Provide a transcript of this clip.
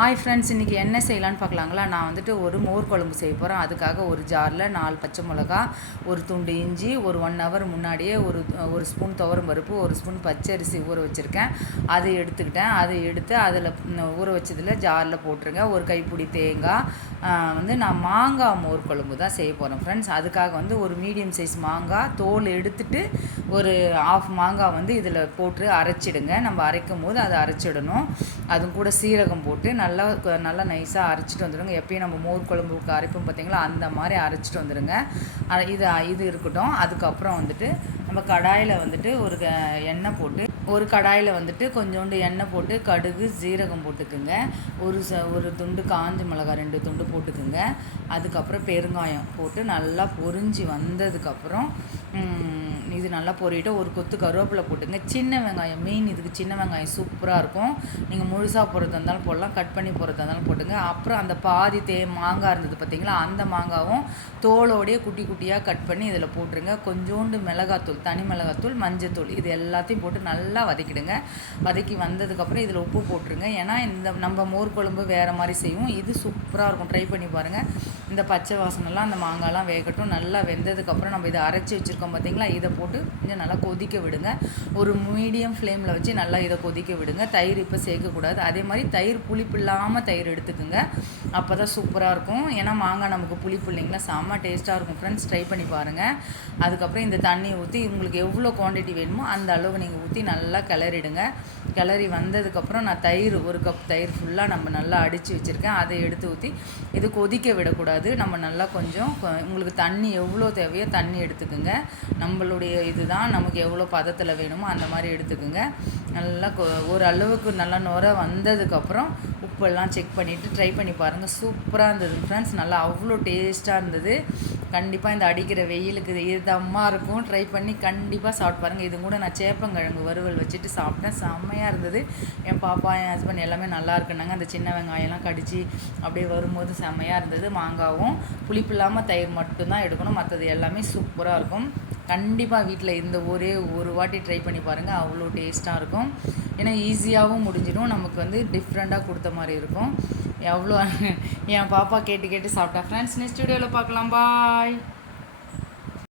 Hi friends, இன்றைக்கி என்ன செய்யலான்னு பார்க்கலாங்களா. நான் வந்துட்டு ஒரு மோர் குழம்பு செய்ய போகிறேன். அதுக்காக ஒரு ஜாரில் 4 பச்சை மிளகா, ஒரு துண்டு இஞ்சி, ஒரு 1 ஹவர் முன்னாடியே ஒரு ஸ்பூன் துவரம் பருப்பு, ஒரு ஸ்பூன் பச்சரிசி ஊற வச்சுருக்கேன். அதை எடுத்துக்கிட்டேன். அதை எடுத்து அதில் ஊற வச்சதில் ஜாரில் போட்டுருங்க. ஒரு கைப்பிடி தேங்காய் வந்து நான் மாங்காய் மோர் குழம்பு தான் செய்ய போகிறேன் ஃப்ரெண்ட்ஸ். அதுக்காக வந்து ஒரு மீடியம் சைஸ் மாங்காய் தோல் எடுத்துட்டு ஒரு ஆஃப் மாங்காய் வந்து இதில் போட்டு அரைச்சிடுங்க. நம்ம அரைக்கும் போது அதை அரைச்சிடணும். அதுவும் கூட சீரகம் போட்டு நல்லா நைஸாக அரைச்சிட்டு வந்துடுங்க. எப்பயும் நம்ம மோர் குழம்புக்கு அரைப்போம் பார்த்தீங்களா, அந்த மாதிரி அரைச்சிட்டு வந்துடுங்க. இது இருக்கட்டும். அதுக்கப்புறம் வந்துட்டு நம்ம கடாயில் வந்துட்டு ஒரு கடாயில் வந்துட்டு கொஞ்சோண்டு எண்ணெய் போட்டு கடுகு சீரகம் போட்டுக்குங்க. ஒரு துண்டு காஞ்ச மிளகாய் 2 துண்டு போட்டுக்குங்க. அதுக்கப்புறம் பெருங்காயம் போட்டு நல்லா பொரிஞ்சு வந்ததுக்கப்புறம் இது நல்லா பொரியிட்டு ஒரு கொத்து கருவேப்பிலை போட்டுங்க. சின்ன வெங்காயம் மெயின், இதுக்கு சின்ன வெங்காயம் சூப்பராக இருக்கும். நீங்கள் முழுசாக போடுறதா இருந்தாலும் போடலாம், கட் பண்ணி போடுறதா இருந்தாலும் போட்டுங்க. அப்புறம் அந்த பாதி மாங்காய் இருந்தது பார்த்தீங்களா, அந்த மாங்காவும் தோலோடையே குட்டி குட்டியாக கட் பண்ணி இதில் போட்டுருங்க. கொஞ்சோண்டு மிளகாத்தூள், தனி மிளகாத்தூள், மஞ்சத்தூள், இது எல்லாத்தையும் போட்டு நல்லா வதக்கிடுங்க. வதக்கி வந்ததுக்கப்புறம் இதில் உப்பு போட்டுருங்க. ஏன்னா நம்ம மோர் குழம்பு வேறு மாதிரி செய்வோம், இது சூப்பராக இருக்கும். ட்ரை பண்ணி பாருங்கள். இந்த பச்சை வாசனைலாம் அந்த மாங்காய்லாம் வேகட்டும். நல்லா வெந்ததுக்கப்புறம் நம்ம இதை அரைச்சி வச்சுருக்கோம் பார்த்தீங்களா, இதை போட்டு கொஞ்சம் நல்லா கொதிக்க விடுங்க. ஒரு மீடியம் ஃப்ளேமில் வச்சு நல்லா இதை கொதிக்க விடுங்க. தயிர் இப்போ சேர்க்கக்கூடாது. அதே மாதிரி தயிர் புளிப்பு இல்லாமல் தயிர் எடுத்துக்குங்க. அப்போ தான் சூப்பராக இருக்கும். ஏன்னா மாங்காய் நமக்கு புளிப்பு இல்லைங்களா, செம்ம டேஸ்ட்டாக இருக்கும் ஃப்ரெண்ட்ஸ். ட்ரை பண்ணி பாருங்கள். அதுக்கப்புறம் இந்த தண்ணியை ஊற்றி உங்களுக்கு எவ்வளோ குவான்டிட்டி வேணுமோ அந்த அளவு நீங்கள் ஊற்றி நல்லா கிளறிடுங்க. கிளறி வந்ததுக்கப்புறம் நான் ஒரு கப் தயிர் ஃபுல்லாக நம்ம நல்லா அடித்து வச்சுருக்கேன். அதை எடுத்து ஊற்றி இது கொதிக்க விடக்கூடாது. நம்ம நல்லா கொஞ்சம் உங்களுக்கு தண்ணி எவ்வளோ தேவையோ தண்ணி எடுத்துக்குங்க. நம்மளுடைய இதுதான், நமக்கு எவ்வளோ பதத்தில் வேணுமோ அந்த மாதிரி எடுத்துக்குங்க. நல்லா ஒரு அளவுக்கு நல்லா நுர வந்ததுக்கப்புறம் உப்பெல்லாம் செக் பண்ணிவிட்டு ட்ரை பண்ணி பாருங்கள். சூப்பராக இருந்தது ஃப்ரெண்ட்ஸ். நல்லா அவ்வளோ டேஸ்ட்டாக இருந்தது. கண்டிப்பாக இந்த அடிக்கிற வெயிலுக்கு இதமாக இருக்கும். ட்ரை பண்ணி கண்டிப்பாக சாப்பிட்டு பாருங்கள். இது கூட நான் சேப்பங்கிழங்கு வறுவல் வச்சுட்டு சாப்பிட்டேன். செம்மையாக இருந்தது. என் பாப்பா, என் ஹஸ்பண்ட் எல்லாமே நல்லா இருக்குன்னாங்க. அந்த சின்ன வெங்காயம்லாம் கடிச்சு அப்படியே வரும்போது செம்மையாக இருந்தது. மாங்காவும் புளிப்பு இல்லாமல் தயிர் மட்டும்தான் எடுக்கணும், மற்றது எல்லாமே சூப்பராக இருக்கும். கண்டிப்பாக வீட்டில் இந்த ஒரே ஒரு வாட்டி ட்ரை பண்ணி பாருங்கள். அவ்வளோ டேஸ்ட்டாக இருக்கும். ஏன்னா ஈஸியாகவும் முடிஞ்சிடும். நமக்கு வந்து டிஃப்ரெண்ட்டாக கொடுத்த மாதிரி இருக்கும். எவ்வளோ என் பாப்பா கேட்டு சாப்பிட்டா ஃப்ரெண்ட்ஸ். நெக்ஸ்ட் வீடியோவில் பார்க்கலாம். பாய்.